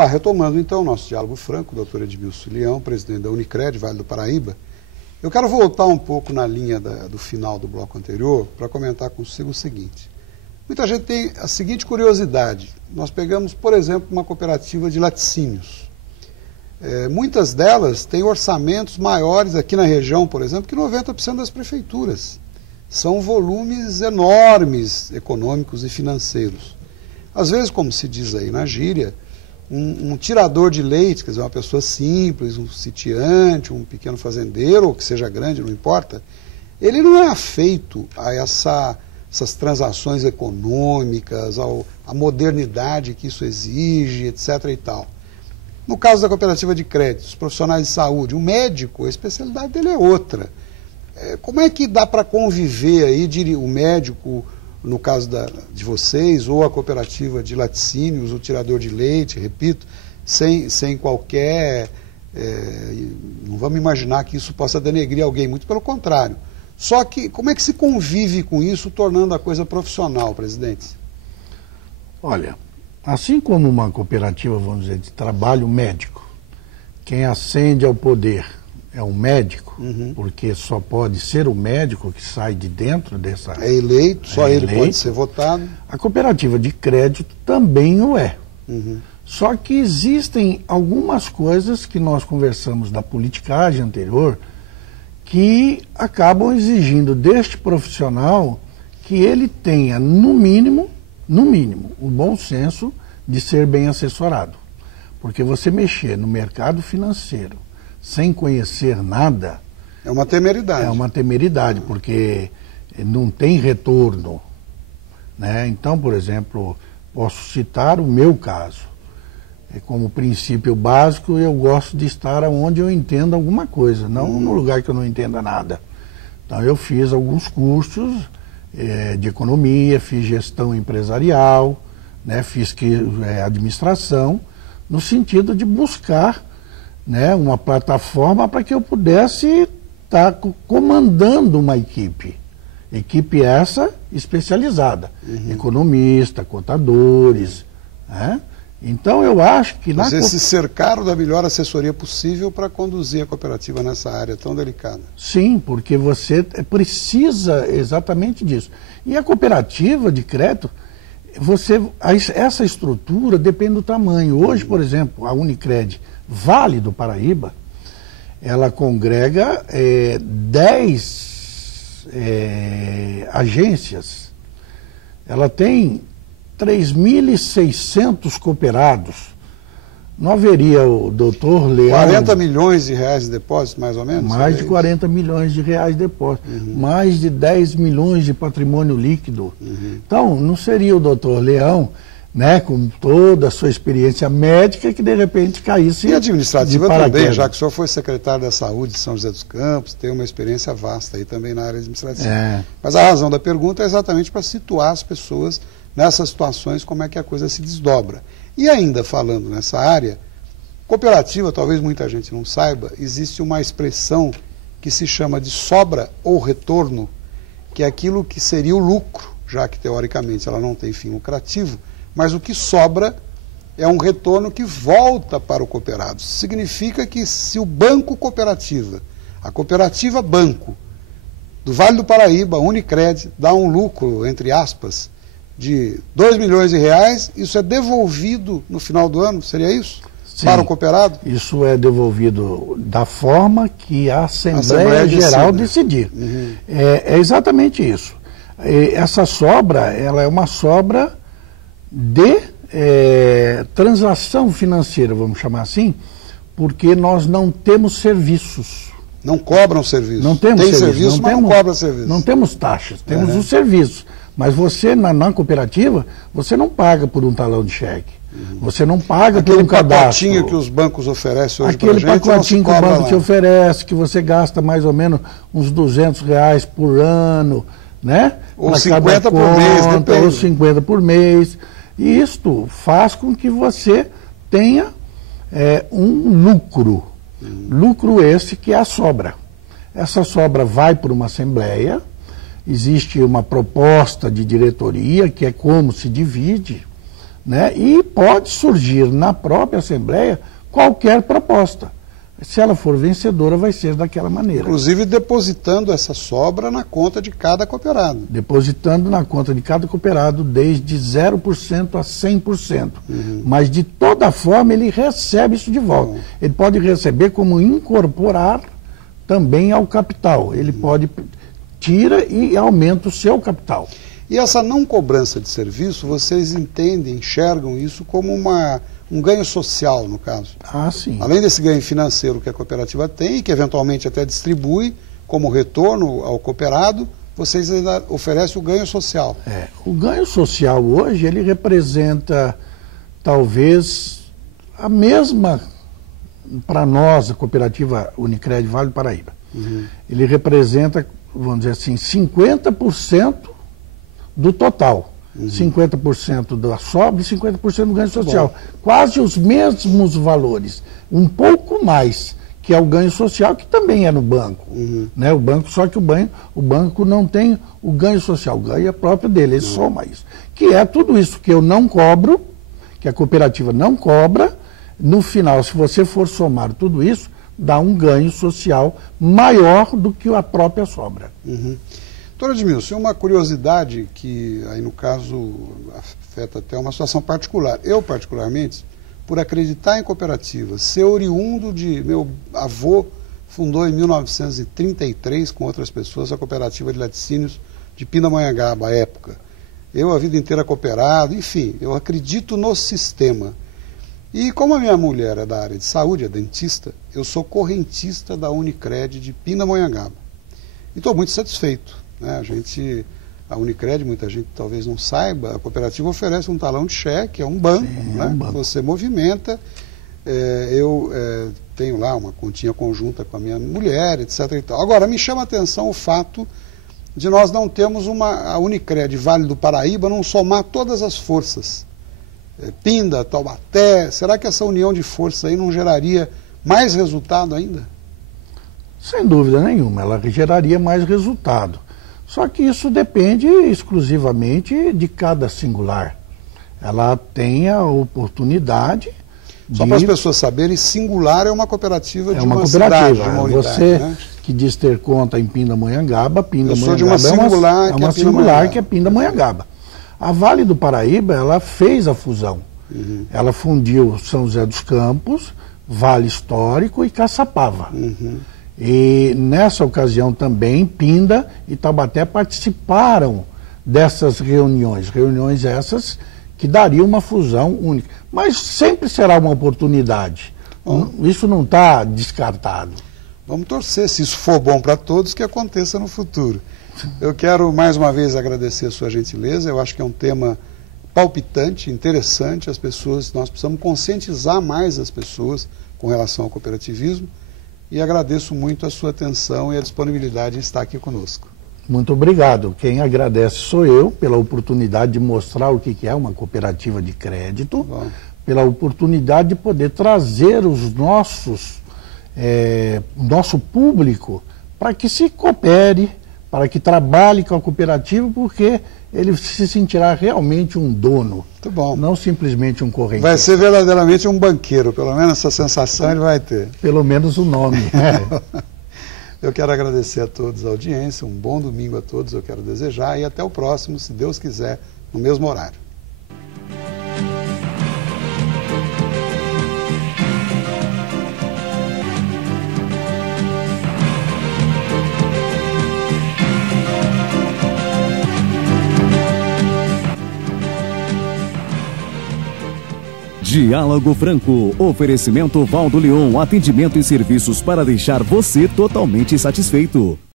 Olá, retomando então o nosso diálogo franco, doutor Edmilson Leão, presidente da Unicred, Vale do Paraíba. Eu quero voltar um pouco na linha do final do bloco anterior para comentar consigo o seguinte. Muita gente tem a seguinte curiosidade. Nós pegamos, por exemplo, uma cooperativa de laticínios. Muitas delas têm orçamentos maiores aqui na região, por exemplo, que 90% das prefeituras. São volumes enormes econômicos e financeiros. Às vezes, como se diz aí na gíria, um tirador de leite, quer dizer, uma pessoa simples, um sitiante, um pequeno fazendeiro, ou que seja grande, não importa, ele não é afeito a essas transações econômicas, à modernidade que isso exige, etc. e tal. No caso da cooperativa de crédito, os profissionais de saúde, o médico, a especialidade dele é outra. Como é que dá para conviver aí, o médico, no caso de vocês, ou a cooperativa de laticínios, o tirador de leite, repito, sem qualquer... não vamos imaginar que isso possa denegrir alguém, muito pelo contrário. Só que, como é que se convive com isso, tornando a coisa profissional, presidente? Olha, assim como uma cooperativa, vamos dizer, de trabalho médico, quem ascende ao poder é um médico, porque só pode ser o médico que sai de dentro dessa... É eleito, só ele pode ser votado. A cooperativa de crédito também o é. Só que existem algumas coisas que nós conversamos da politicagem anterior que acabam exigindo deste profissional que ele tenha, no mínimo, o bom senso de ser bem assessorado. Porque você mexer no mercado financeiro sem conhecer nada... É uma temeridade. É uma temeridade, porque não tem retorno, né? Então, por exemplo, posso citar o meu caso. Como princípio básico, eu gosto de estar onde eu entendo alguma coisa, não no lugar que eu não entenda nada. Então, eu fiz alguns cursos de economia, fiz gestão empresarial, né? Fiz administração, no sentido de buscar, né, uma plataforma para que eu pudesse estar comandando uma equipe. Equipe essa especializada. Economista, contadores, né? Então eu acho que... Vocês se cercaram da melhor assessoria possível para conduzir a cooperativa nessa área tão delicada. Sim, porque você precisa exatamente disso. E a cooperativa de crédito, essa estrutura depende do tamanho. Hoje, por exemplo, a Unicred Vale do Paraíba, ela congrega 10 agências. Ela tem 3.600 cooperados. Não haveria o doutor Leão... 40 milhões de reais de depósito, mais ou menos? Mais de 40 milhões de reais de depósito. Mais de 10 milhões de patrimônio líquido. Então, não seria o doutor Leão, né, com toda a sua experiência médica, que de repente caísse... E administrativa também, já que o senhor foi secretário da Saúde de São José dos Campos, tem uma experiência vasta aí também na área administrativa. Mas a razão da pergunta é exatamente para situar as pessoas nessas situações, como é que a coisa se desdobra. E ainda falando nessa área, cooperativa, talvez muita gente não saiba, existe uma expressão que se chama de sobra ou retorno, que é aquilo que seria o lucro, já que teoricamente ela não tem fim lucrativo, mas o que sobra é um retorno que volta para o cooperado. Isso significa que se o banco cooperativa, a cooperativa banco do Vale do Paraíba, Unicred, dá um lucro, entre aspas, de 2 milhões de reais, isso é devolvido no final do ano, seria isso? Sim, para o cooperado? Isso é devolvido da forma que a Assembleia Geral decidir. É exatamente isso. Essa sobra, ela é uma sobra de transação financeira, vamos chamar assim, porque nós não temos serviços. Não cobram serviço. Não temos serviço, mas não cobra serviço. Não temos taxas, temos os serviços. Mas você, na cooperativa, você não paga por um talão de cheque. Você não paga por um cadastro. Aquele pacotinho que os bancos oferecem hoje para a gente, aquele pacotinho que o banco te oferece, que você gasta mais ou menos uns R$200 por ano, né? Ou 50 por mês, depende. Ou 50 por mês. E isto faz com que você tenha um lucro. Lucro esse que é a sobra. Essa sobra vai para uma assembleia, existe uma proposta de diretoria, que é como se divide, né? E pode surgir na própria Assembleia qualquer proposta. Se ela for vencedora, vai ser daquela maneira. Inclusive depositando essa sobra na conta de cada cooperado. Depositando na conta de cada cooperado desde 0% a 100%. Mas de toda forma ele recebe isso de volta. Ele pode receber como incorporar também ao capital. Ele pode tira e aumenta o seu capital. E essa não cobrança de serviço, vocês entendem, enxergam isso como um ganho social, no caso? Ah, sim. Além desse ganho financeiro que a cooperativa tem, e que eventualmente até distribui como retorno ao cooperado, vocês ainda oferecem o ganho social. O ganho social hoje, ele representa talvez a mesma, para nós, a cooperativa Unicred Vale do Paraíba. Ele representa, vamos dizer assim, 50% do total. 50% da sobra e 50% do ganho social. Bom. Quase os mesmos valores. Um pouco mais, que é o ganho social, que também é no banco. Né? O banco, só que o banco não tem o ganho social, o ganho é próprio dele, ele soma isso. Que é tudo isso que eu não cobro, que a cooperativa não cobra, no final, se você for somar tudo isso, dá um ganho social maior do que a própria sobra. Doutor Edmilson, uma curiosidade que aí no caso afeta até uma situação particular. Eu, particularmente, por acreditar em cooperativas, ser oriundo de... Meu avô fundou em 1933 com outras pessoas a cooperativa de laticínios de Pindamonhangaba, à época. Eu a vida inteira cooperado, enfim, eu acredito no sistema. E como a minha mulher é da área de saúde, é dentista, eu sou correntista da Unicred de Pindamonhangaba. E estou muito satisfeito. A Unicred, muita gente talvez não saiba, a cooperativa oferece um talão de cheque, é um banco, que você movimenta. Eu tenho lá uma continha conjunta com a minha mulher, etc. E tal. Agora, me chama a atenção o fato de nós não termos a Unicred Vale do Paraíba não somar todas as forças. Pinda, Taubaté, será que essa união de forças aí não geraria mais resultado ainda? Sem dúvida nenhuma, ela geraria mais resultado. Só que isso depende exclusivamente de cada singular. Ela tem a oportunidade Só para as pessoas saberem, singular é uma cooperativa de uma cidade, de uma unidade. Você né? que diz ter conta em Pindamonhangaba, de uma singular, é uma singular que é Pindamonhangaba. A Vale do Paraíba, ela fez a fusão. Ela fundiu São José dos Campos, Vale Histórico e Caçapava. E nessa ocasião também Pinda e Taubaté participaram dessas reuniões essas que dariam uma fusão única. Mas sempre será uma oportunidade. Isso não está descartado. Vamos torcer, se isso for bom para todos, que aconteça no futuro. Eu quero mais uma vez agradecer a sua gentileza. Eu acho que é um tema palpitante, interessante. Nós precisamos conscientizar mais as pessoas com relação ao cooperativismo. E agradeço muito a sua atenção e a disponibilidade em estar aqui conosco. Muito obrigado. Quem agradece sou eu pela oportunidade de mostrar o que é uma cooperativa de crédito, pela oportunidade de poder trazer os nosso público para que se coopere, para que trabalhe com a cooperativa, porque ele se sentirá realmente um dono, muito bom. Não simplesmente um correntista. Vai ser verdadeiramente um banqueiro, pelo menos essa sensação ele vai ter. Pelo menos o nome. Eu quero agradecer a todos a audiência, um bom domingo a todos eu quero desejar e até o próximo, se Deus quiser, no mesmo horário. Diálogo Franco, oferecimento Valdo Leon, atendimento e serviços para deixar você totalmente satisfeito.